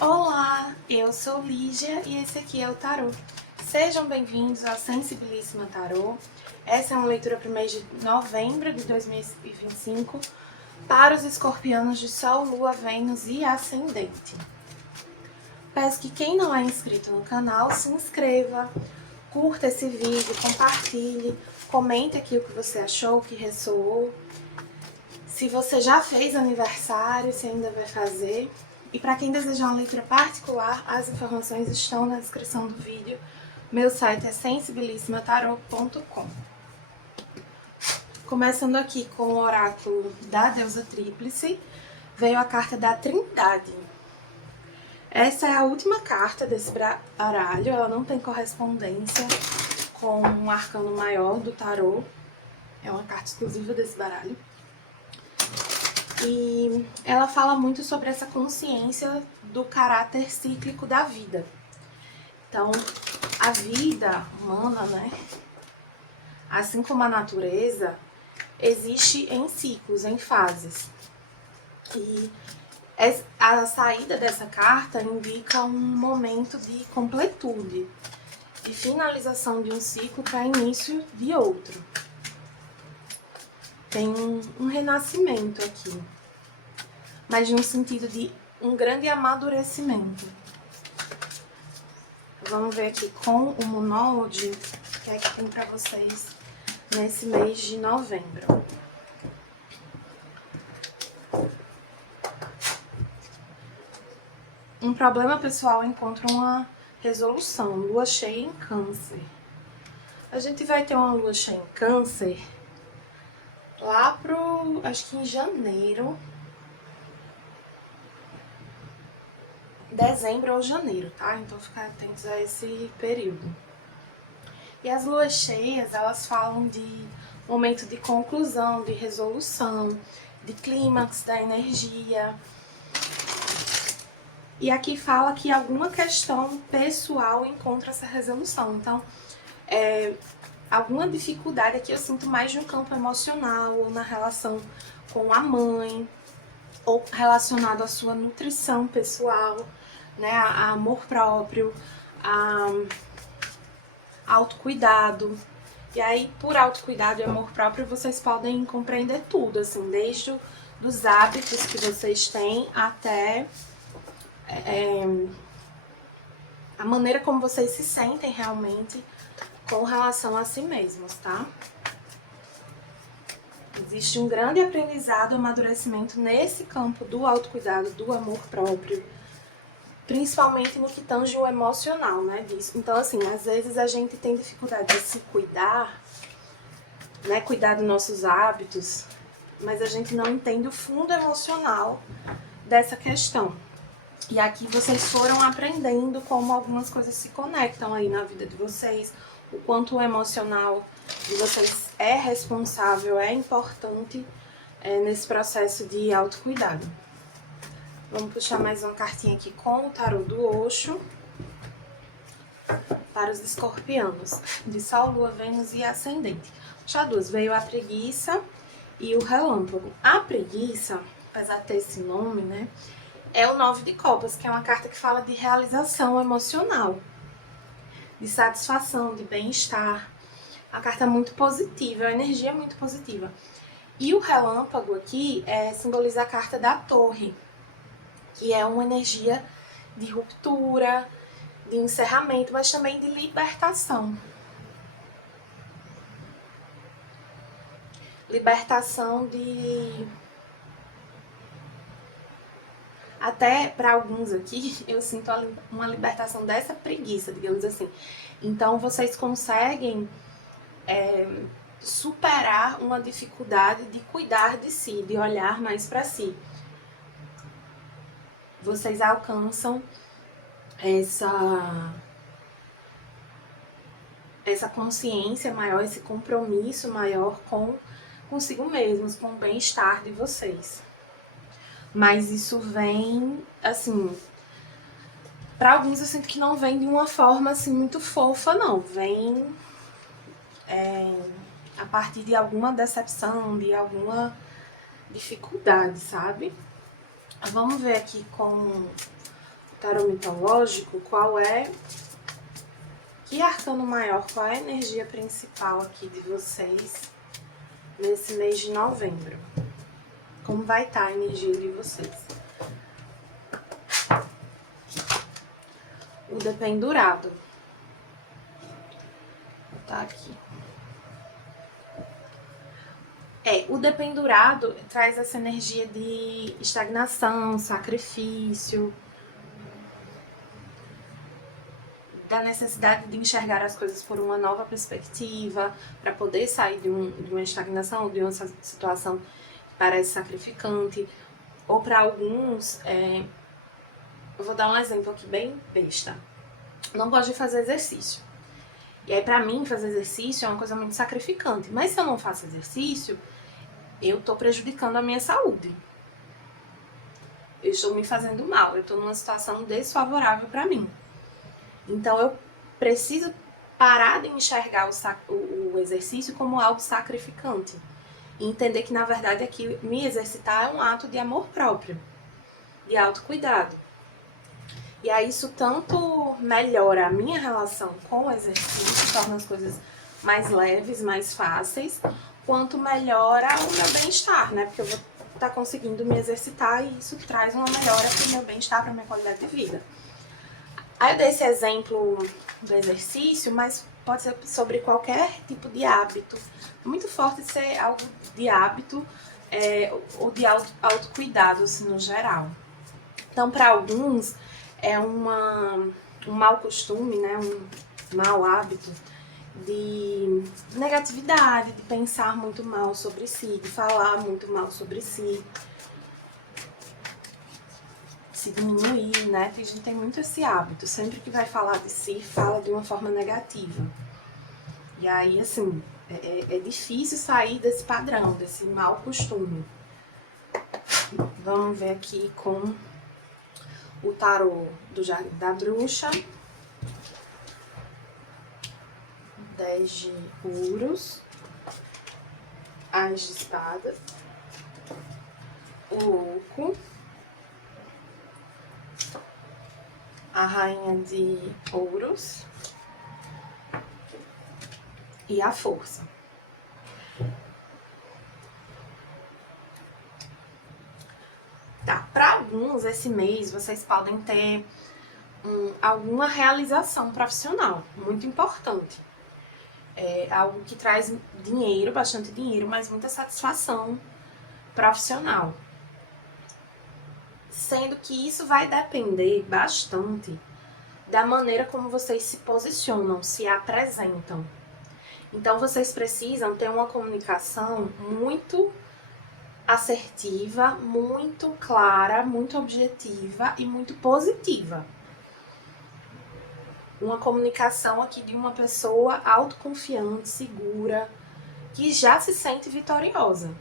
Olá, eu sou Lígia e esse aqui é o Tarô. Sejam bem-vindos ao Sensibilíssima Tarô. Essa é uma leitura para o mês de novembro de 2025 para os escorpianos de Sol, Lua, Vênus e Ascendente. Peço que quem não é inscrito no canal se inscreva, curta esse vídeo, compartilhe, comente aqui o que você achou, o que ressoou. Se você já fez aniversário, se ainda vai fazer. E para quem desejar uma leitura particular, as informações estão na descrição do vídeo. Meu site é sensibilissimataroto.com. Começando aqui com o oráculo da deusa Tríplice, veio a carta da Trindade. Essa é a última carta desse baralho, ela não tem correspondência com um arcano maior do tarô. É uma carta exclusiva desse baralho. E ela fala muito sobre essa consciência do caráter cíclico da vida. Então, a vida humana, né, assim como a natureza, existe em ciclos, em fases. E a saída dessa carta indica um momento de completude, de finalização de um ciclo para início de outro. Tem um renascimento aqui, mas no sentido de um grande amadurecimento. Vamos ver aqui com o monode o que é que tem para vocês nesse mês de novembro. Um problema pessoal encontra uma resolução. Lua cheia em Câncer. A gente vai ter uma lua cheia em Câncer lá acho que em janeiro, dezembro ou janeiro, tá? Então ficar atentos a esse período. E as luas cheias, elas falam de momento de conclusão, de resolução, de clímax da energia. E aqui fala que alguma questão pessoal encontra essa resolução. Então, alguma dificuldade aqui eu sinto mais no campo emocional, ou na relação com a mãe, ou relacionado à sua nutrição pessoal, né, a amor próprio, a autocuidado. E aí, por autocuidado e amor próprio, vocês podem compreender tudo, assim, desde os hábitos que vocês têm até a maneira como vocês se sentem realmente com relação a si mesmos, tá? Existe um grande aprendizado, amadurecimento nesse campo do autocuidado, do amor próprio, principalmente no que tange o emocional, né, disso. Então, assim, às vezes a gente tem dificuldade de se cuidar, né, cuidar dos nossos hábitos, mas a gente não entende o fundo emocional dessa questão. E aqui vocês foram aprendendo como algumas coisas se conectam aí na vida de vocês, o quanto o emocional de vocês é responsável, é importante nesse processo de autocuidado. Vamos puxar mais uma cartinha aqui com o tarô do Osho para os escorpianos, de Sol, Lua, Vênus e Ascendente. Puxar duas, veio a preguiça e o relâmpago. A preguiça, apesar de ter esse nome, né, é o 9 de copas, que é uma carta que fala de realização emocional, de satisfação, de bem-estar. Uma carta muito positiva, uma energia muito positiva. E o relâmpago aqui simboliza a carta da torre, que é uma energia de ruptura, de encerramento, mas também de libertação. Libertação de... Até para alguns aqui, eu sinto uma libertação dessa preguiça, digamos assim. Então, vocês conseguem superar uma dificuldade de cuidar de si, de olhar mais para si. Vocês alcançam essa consciência maior, esse compromisso maior consigo mesmos, com o bem-estar de vocês. Mas isso vem, assim, para alguns eu sinto que não vem de uma forma assim muito fofa, não. Vem a partir de alguma decepção, de alguma dificuldade, sabe? Vamos ver aqui com o tarô mitológico, qual é... Que arcano maior, qual é a energia principal aqui de vocês nesse mês de novembro? Como vai estar a energia de vocês? O Dependurado. Tá aqui. O Dependurado traz essa energia de estagnação, sacrifício, da necessidade de enxergar as coisas por uma nova perspectiva, para poder sair de uma estagnação, de uma situação que parece sacrificante. Ou para alguns, eu vou dar um exemplo aqui bem besta. Não gosto de fazer exercício. E aí, pra mim, fazer exercício é uma coisa muito sacrificante. Mas se eu não faço exercício, eu tô prejudicando a minha saúde. Eu estou me fazendo mal. Eu tô numa situação desfavorável pra mim. Então, eu preciso parar de enxergar o exercício como algo sacrificante. E entender que, na verdade, aqui me exercitar é um ato de amor próprio, de autocuidado. E aí isso tanto melhora a minha relação com o exercício, torna as coisas mais leves, mais fáceis, quanto melhora o meu bem-estar, né? Porque eu vou estar conseguindo me exercitar e isso traz uma melhora para o meu bem-estar, para a minha qualidade de vida. Aí eu dei esse exemplo do exercício, mas pode ser sobre qualquer tipo de hábito. Muito forte ser algo de hábito ou de autocuidado, assim, no geral. Então, para alguns, é um mau costume, né? Um mau hábito de negatividade, de pensar muito mal sobre si, de falar muito mal sobre si, se diminuir, né? A gente tem muito esse hábito, sempre que vai falar de si, fala de uma forma negativa. E aí, assim, é difícil sair desse padrão, desse mau costume. Vamos ver aqui com o tarô do Jardim da Bruxa. 10 de ouros. As de espada. O louco. A rainha de ouros. E a força. Tá, para alguns esse mês vocês podem ter alguma realização profissional muito importante. É algo que traz dinheiro, bastante dinheiro, mas muita satisfação profissional. Sendo que isso vai depender bastante da maneira como vocês se posicionam, se apresentam. Então vocês precisam ter uma comunicação muito assertiva, muito clara, muito objetiva e muito positiva. Uma comunicação aqui de uma pessoa autoconfiante, segura, que já se sente vitoriosa.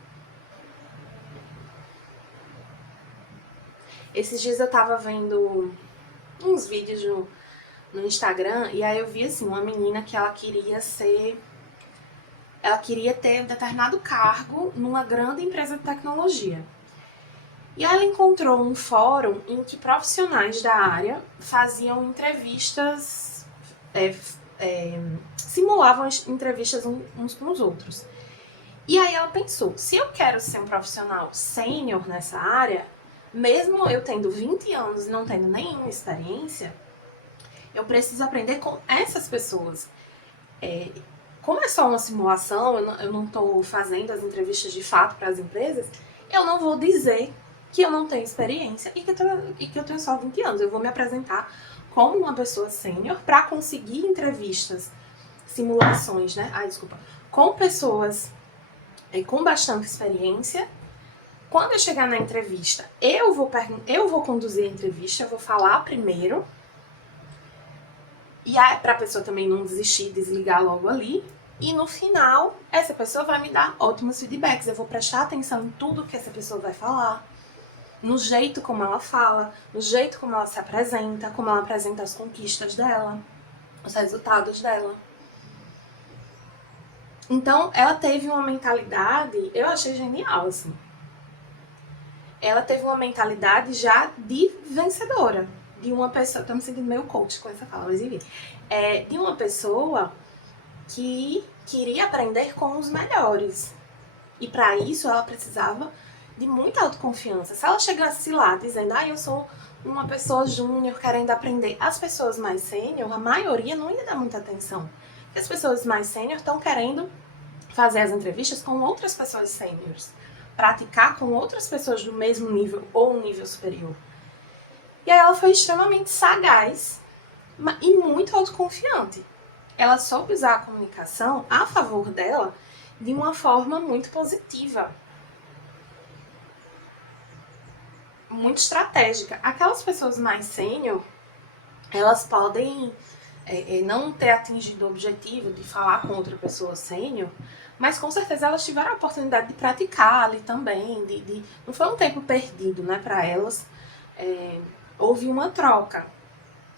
Esses dias eu tava vendo uns vídeos no Instagram e aí eu vi assim, uma menina que ela queria ter um determinado cargo numa grande empresa de tecnologia. E ela encontrou um fórum em que profissionais da área faziam entrevistas, simulavam entrevistas uns com os outros. E aí ela pensou, se eu quero ser um profissional sênior nessa área, mesmo eu tendo 20 anos e não tendo nenhuma experiência, eu preciso aprender com essas pessoas. Como é só uma simulação, eu não estou fazendo as entrevistas de fato para as empresas, eu não vou dizer que eu não tenho experiência e que eu tenho só 20 anos. Eu vou me apresentar como uma pessoa sênior para conseguir entrevistas, simulações, né? Com pessoas com bastante experiência. Quando eu chegar na entrevista, eu vou conduzir a entrevista, eu vou falar primeiro. E para a pessoa também não desistir, desligar logo ali. E no final, essa pessoa vai me dar ótimos feedbacks. Eu vou prestar atenção em tudo que essa pessoa vai falar. No jeito como ela fala, no jeito como ela se apresenta, como ela apresenta as conquistas dela, os resultados dela. Então, ela teve uma mentalidade, eu achei genial, assim. Ela teve uma mentalidade já de vencedora, de uma pessoa, tô me sentindo meio coach com essa fala, mas enfim, de uma pessoa que queria aprender com os melhores. E para isso ela precisava de muita autoconfiança. Se ela chegasse lá dizendo, eu sou uma pessoa júnior querendo aprender, as pessoas mais sênior, a maioria não ia dar muita atenção. Porque as pessoas mais sênior estão querendo fazer as entrevistas com outras pessoas sêniores, praticar com outras pessoas do mesmo nível ou um nível superior. E aí ela foi extremamente sagaz e muito autoconfiante. Ela soube usar a comunicação a favor dela de uma forma muito positiva, muito estratégica. Aquelas pessoas mais sênior, elas podem não ter atingido o objetivo de falar com outra pessoa sênior, mas com certeza elas tiveram a oportunidade de praticar ali também, não foi um tempo perdido, né, para elas. Houve uma troca.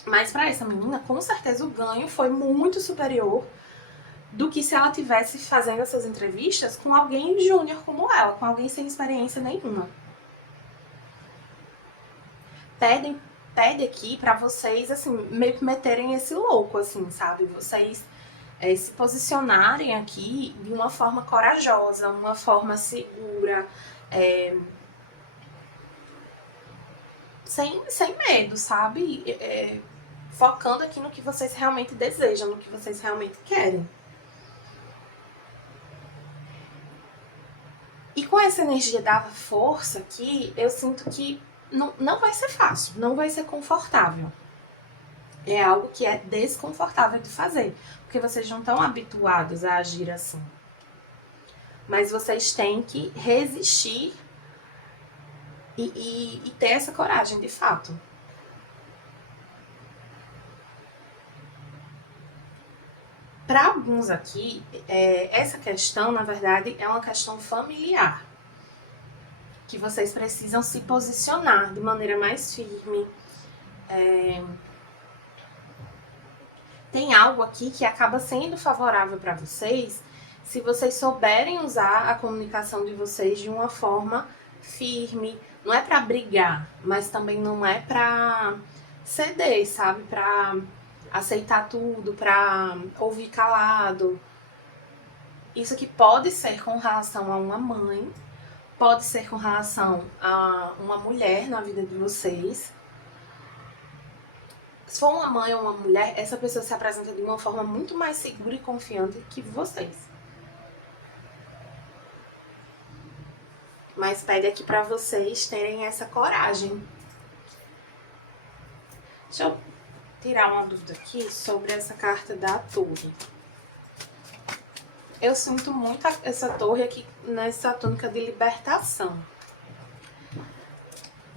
Mas para essa menina, com certeza o ganho foi muito superior do que se ela tivesse fazendo essas entrevistas com alguém júnior como ela, com alguém sem experiência nenhuma. Pede aqui pra vocês, assim, meio que meterem esse louco, assim, sabe? Vocês se posicionarem aqui de uma forma corajosa, uma forma segura, sem medo, sabe? Focando aqui no que vocês realmente desejam, no que vocês realmente querem. E com essa energia da força aqui, eu sinto que não vai ser fácil, não vai ser confortável. É algo que é desconfortável de fazer, porque vocês não estão habituados a agir assim. Mas vocês têm que resistir e ter essa coragem, de fato. Para alguns aqui, essa questão, na verdade, é uma questão familiar. Que vocês precisam se posicionar de maneira mais firme. Tem algo aqui que acaba sendo favorável para vocês se vocês souberem usar a comunicação de vocês de uma forma firme. Não é para brigar, mas também não é para ceder, sabe? Para aceitar tudo, para ouvir calado. Isso aqui pode ser com relação a uma mãe, pode ser com relação a uma mulher na vida de vocês. Se for uma mãe ou uma mulher, essa pessoa se apresenta de uma forma muito mais segura e confiante que vocês. Mas pede aqui pra vocês terem essa coragem. Deixa eu tirar uma dúvida aqui sobre essa carta da torre. Eu sinto muito essa torre aqui nessa tônica de libertação.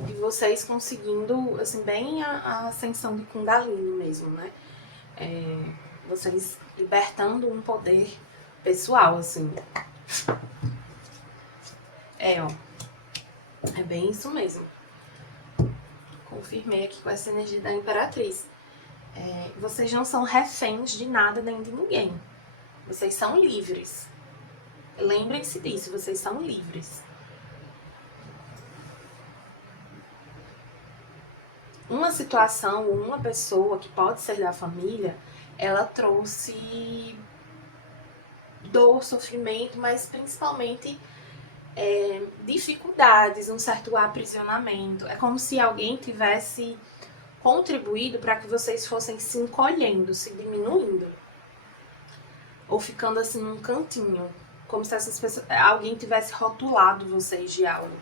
E vocês conseguindo, assim, bem a ascensão de Kundalini mesmo, né? Vocês libertando um poder pessoal, assim. É bem isso mesmo. Confirmei aqui com essa energia da Imperatriz. Vocês não são reféns de nada nem de ninguém. Vocês são livres. Lembrem-se disso, vocês são livres. Uma situação ou uma pessoa que pode ser da família, ela trouxe dor, sofrimento, mas principalmente dificuldades, um certo aprisionamento. É como se alguém tivesse contribuído para que vocês fossem se encolhendo, se diminuindo, ou ficando assim num cantinho, como se essas pessoas, alguém tivesse rotulado vocês de algo.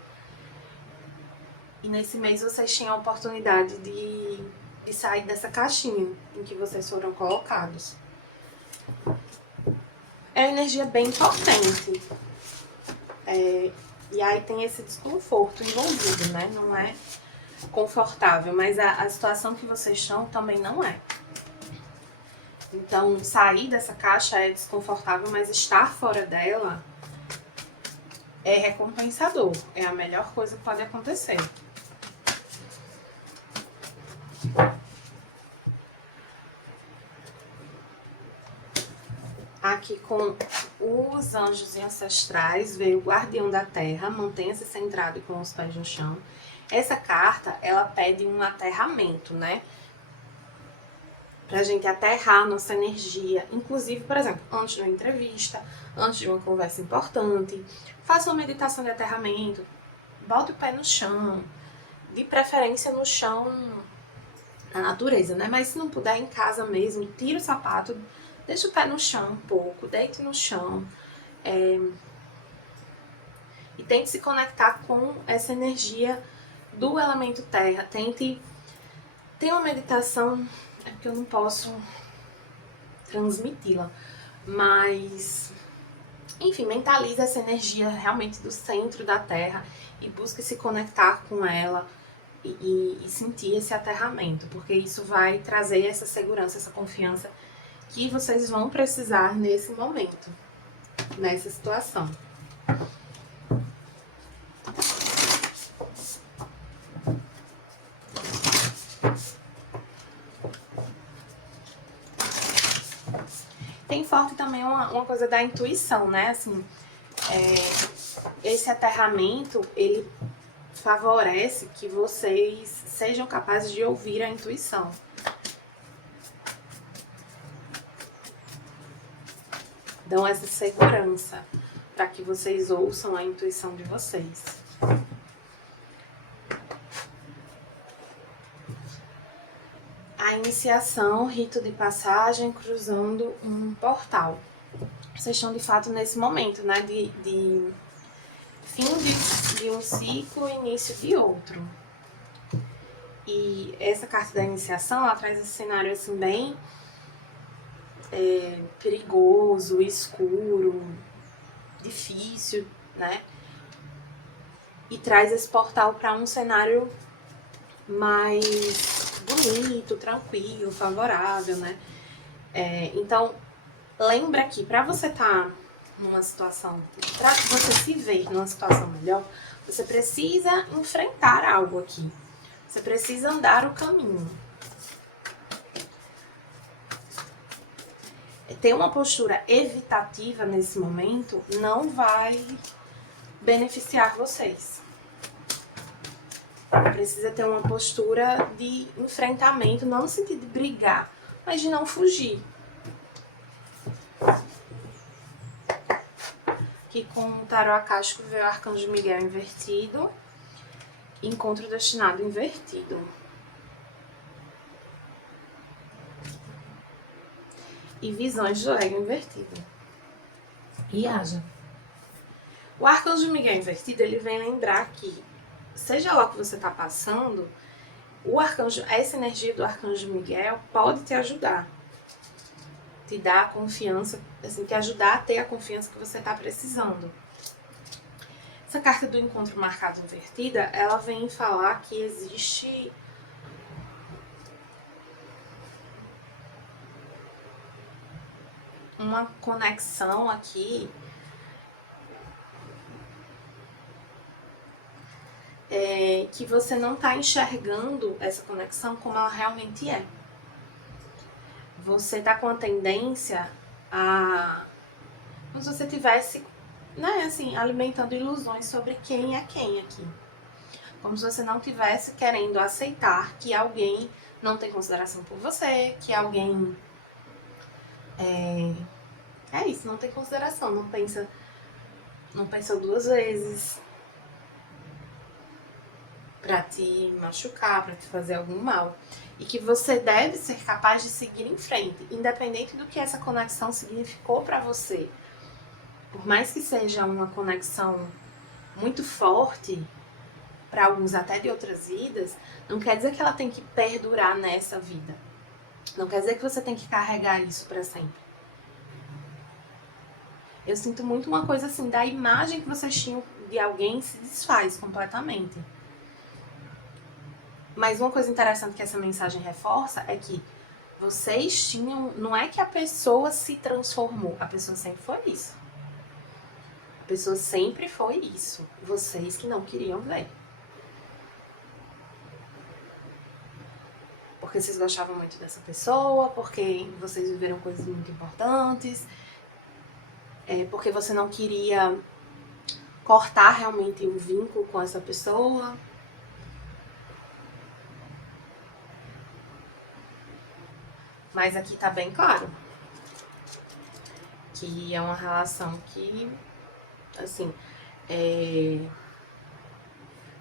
E nesse mês vocês tinham a oportunidade de sair dessa caixinha em que vocês foram colocados. É uma energia bem potente. E aí tem esse desconforto envolvido, né? Não é confortável, mas a situação que vocês estão também não é. Então, sair dessa caixa é desconfortável, mas estar fora dela é recompensador. É a melhor coisa que pode acontecer. Aqui com os anjos e ancestrais, veio o guardião da terra, mantenha-se centrado com os pés no chão. Essa carta, ela pede um aterramento, né? Pra gente aterrar nossa energia. Inclusive, por exemplo, antes de uma entrevista, antes de uma conversa importante, faça uma meditação de aterramento, bote o pé no chão, de preferência no chão na natureza, né? Mas se não puder, em casa mesmo, tira o sapato, deixa o pé no chão um pouco, deite no chão. E tente se conectar com essa energia do elemento terra. Tem uma meditação, é porque eu não posso transmiti-la, mas enfim, mentalize essa energia realmente do centro da terra e busque se conectar com ela e sentir esse aterramento, porque isso vai trazer essa segurança, essa confiança que vocês vão precisar nesse momento, nessa situação. Tem forte também uma coisa da intuição, né? Assim, esse aterramento, ele favorece que vocês sejam capazes de ouvir a intuição. Dão essa segurança para que vocês ouçam a intuição de vocês. A iniciação, rito de passagem, cruzando um portal. Vocês estão de fato nesse momento, né? De fim de um ciclo, início de outro. E essa carta da iniciação, ela traz esse cenário assim bem perigoso, escuro, difícil, né? E traz esse portal para um cenário mais bonito, tranquilo, favorável, né? Então, lembra que para você estar numa situação, para você se ver numa situação melhor, você precisa enfrentar algo aqui. Você precisa andar o caminho. Ter uma postura evitativa nesse momento não vai beneficiar vocês. Precisa ter uma postura de enfrentamento, não no sentido de brigar, mas de não fugir. Aqui com o tarô acástico veio o Arcanjo Miguel invertido, encontro destinado invertido. E visões do ego invertido. E haja. O Arcanjo Miguel invertido, ele vem lembrar que, seja lá o que você está passando, essa energia do Arcanjo Miguel pode te ajudar. Te dar a confiança, assim, te ajudar a ter a confiança que você está precisando. Essa carta do encontro marcado invertida, ela vem falar que existe uma conexão aqui que você não está enxergando essa conexão como ela realmente é. Você está com a tendência a... como se você estivesse, né, assim, alimentando ilusões sobre quem é quem aqui. Como se você não estivesse querendo aceitar que alguém não tem consideração por você, que alguém... É isso, não tem consideração, não pensa duas vezes pra te machucar, pra te fazer algum mal. E que você deve ser capaz de seguir em frente, independente do que essa conexão significou pra você. Por mais que seja uma conexão muito forte, para alguns até de outras vidas, não quer dizer que ela tem que perdurar nessa vida. Não quer dizer que você tem que carregar isso para sempre. Eu sinto muito uma coisa assim, da imagem que vocês tinham de alguém se desfaz completamente. Mas uma coisa interessante que essa mensagem reforça é que vocês tinham... Não é que a pessoa se transformou, a pessoa sempre foi isso. A pessoa sempre foi isso. Vocês que não queriam ver. Porque vocês gostavam muito dessa pessoa, porque vocês viveram coisas muito importantes, porque você não queria cortar realmente o vínculo com essa pessoa. Mas aqui tá bem claro que é uma relação que, assim,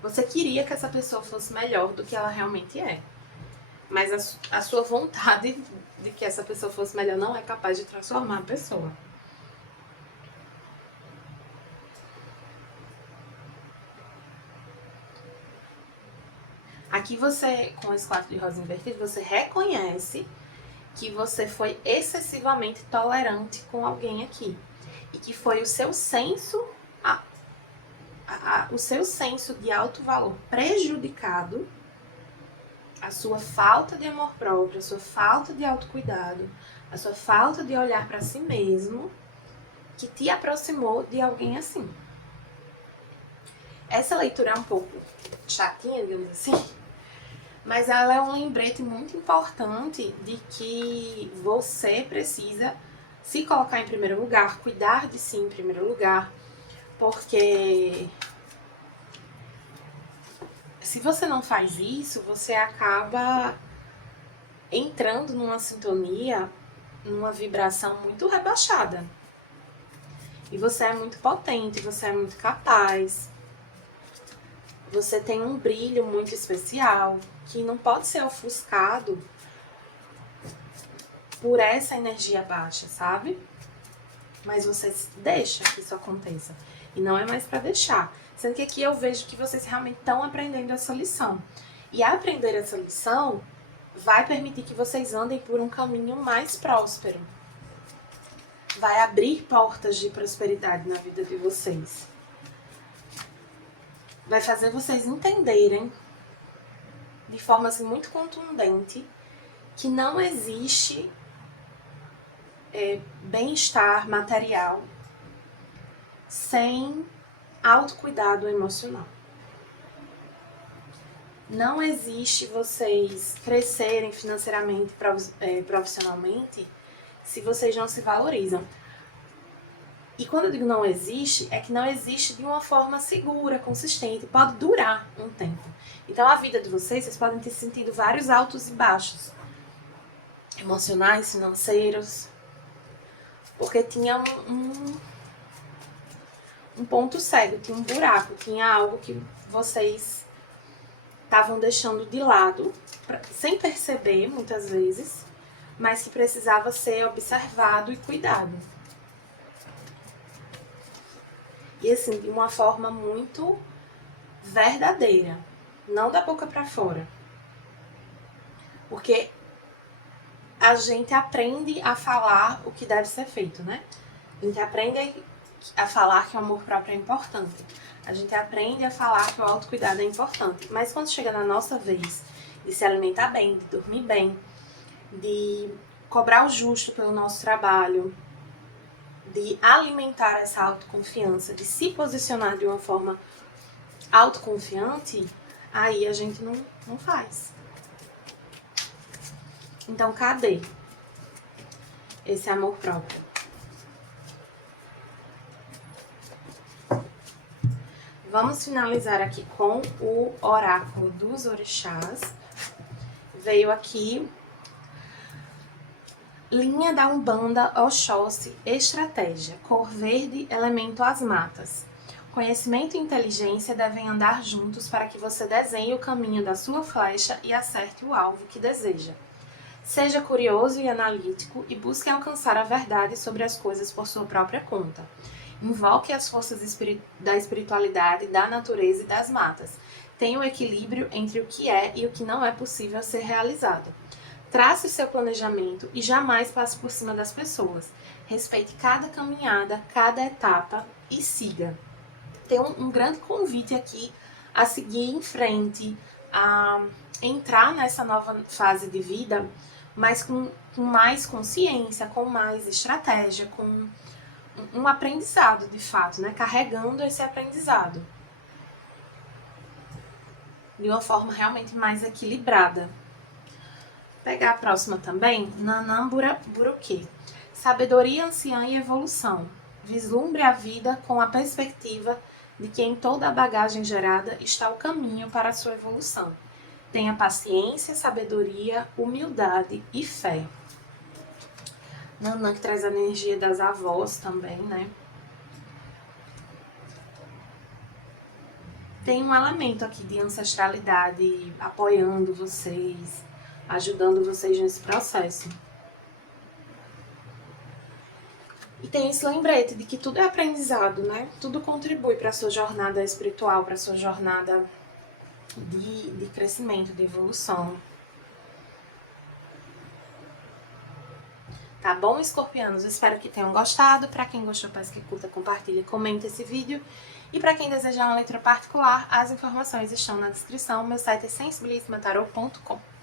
você queria que essa pessoa fosse melhor do que ela realmente é. Mas a sua vontade de que essa pessoa fosse melhor não é capaz de transformar a pessoa. Aqui você, com esse 4 de rosa invertido, você reconhece que você foi excessivamente tolerante com alguém aqui. E que foi o seu senso, o seu senso de alto valor prejudicado, a sua falta de amor próprio, a sua falta de autocuidado, a sua falta de olhar para si mesmo, que te aproximou de alguém assim. Essa leitura é um pouco chatinha, digamos assim, mas ela é um lembrete muito importante de que você precisa se colocar em primeiro lugar, cuidar de si em primeiro lugar, porque se você não faz isso, você acaba entrando numa sintonia, numa vibração muito rebaixada. E você é muito potente, você é muito capaz, você tem um brilho muito especial, que não pode ser ofuscado por essa energia baixa, sabe? Mas você deixa que isso aconteça. E não é mais pra deixar. Sendo que aqui eu vejo que vocês realmente estão aprendendo essa lição. E aprender essa lição vai permitir que vocês andem por um caminho mais próspero. Vai abrir portas de prosperidade na vida de vocês. Vai fazer vocês entenderem de forma assim, muito contundente que não existe bem-estar material sem autocuidado emocional. Não existe vocês crescerem financeiramente, profissionalmente, se vocês não se valorizam. E quando eu digo não existe, é que não existe de uma forma segura, consistente, pode durar um tempo. Então a vida de vocês podem ter sentido vários altos e baixos, emocionais, financeiros, porque tinha um ponto cego, tinha um buraco, tinha algo que vocês estavam deixando de lado, sem perceber muitas vezes, mas que precisava ser observado e cuidado. E assim, de uma forma muito verdadeira, não da boca para fora. Porque a gente aprende a falar o que deve ser feito, né? A gente aprende a falar que o amor próprio é importante. A gente aprende a falar que o autocuidado é importante. Mas quando chega na nossa vez de se alimentar bem, de dormir bem, de cobrar o justo pelo nosso trabalho, de alimentar essa autoconfiança, de se posicionar de uma forma autoconfiante, aí a gente não faz. Então, cadê esse amor próprio? Vamos finalizar aqui com o oráculo dos orixás. Veio aqui linha da Umbanda Oxóssi Estratégia, cor verde, elemento as matas. Conhecimento e inteligência devem andar juntos para que você desenhe o caminho da sua flecha e acerte o alvo que deseja. Seja curioso e analítico e busque alcançar a verdade sobre as coisas por sua própria conta. Invoque as forças da espiritualidade, da natureza e das matas. Tenha um equilíbrio entre o que é e o que não é possível ser realizado. Trace seu planejamento e jamais passe por cima das pessoas. Respeite cada caminhada, cada etapa e siga. Tem um grande convite aqui a seguir em frente, a entrar nessa nova fase de vida, mas com mais consciência, com mais estratégia, com um aprendizado de fato, né? Carregando esse aprendizado de uma forma realmente mais equilibrada. Vou pegar a próxima também, Nanã Buruquê. Sabedoria anciã e evolução. Vislumbre a vida com a perspectiva de que em toda a bagagem gerada está o caminho para a sua evolução. Tenha paciência, sabedoria, humildade e fé. Nanã, que traz a energia das avós também, né? Tem um elemento aqui de ancestralidade apoiando vocês, ajudando vocês nesse processo. E tem esse lembrete de que tudo é aprendizado, né? Tudo contribui para a sua jornada espiritual, para a sua jornada de crescimento, de evolução. Tá bom, escorpianos? Espero que tenham gostado. Para quem gostou, peço que curta, compartilhe, comente esse vídeo. E para quem desejar uma leitura particular, as informações estão na descrição. Meu site é sensibilismatarot.com.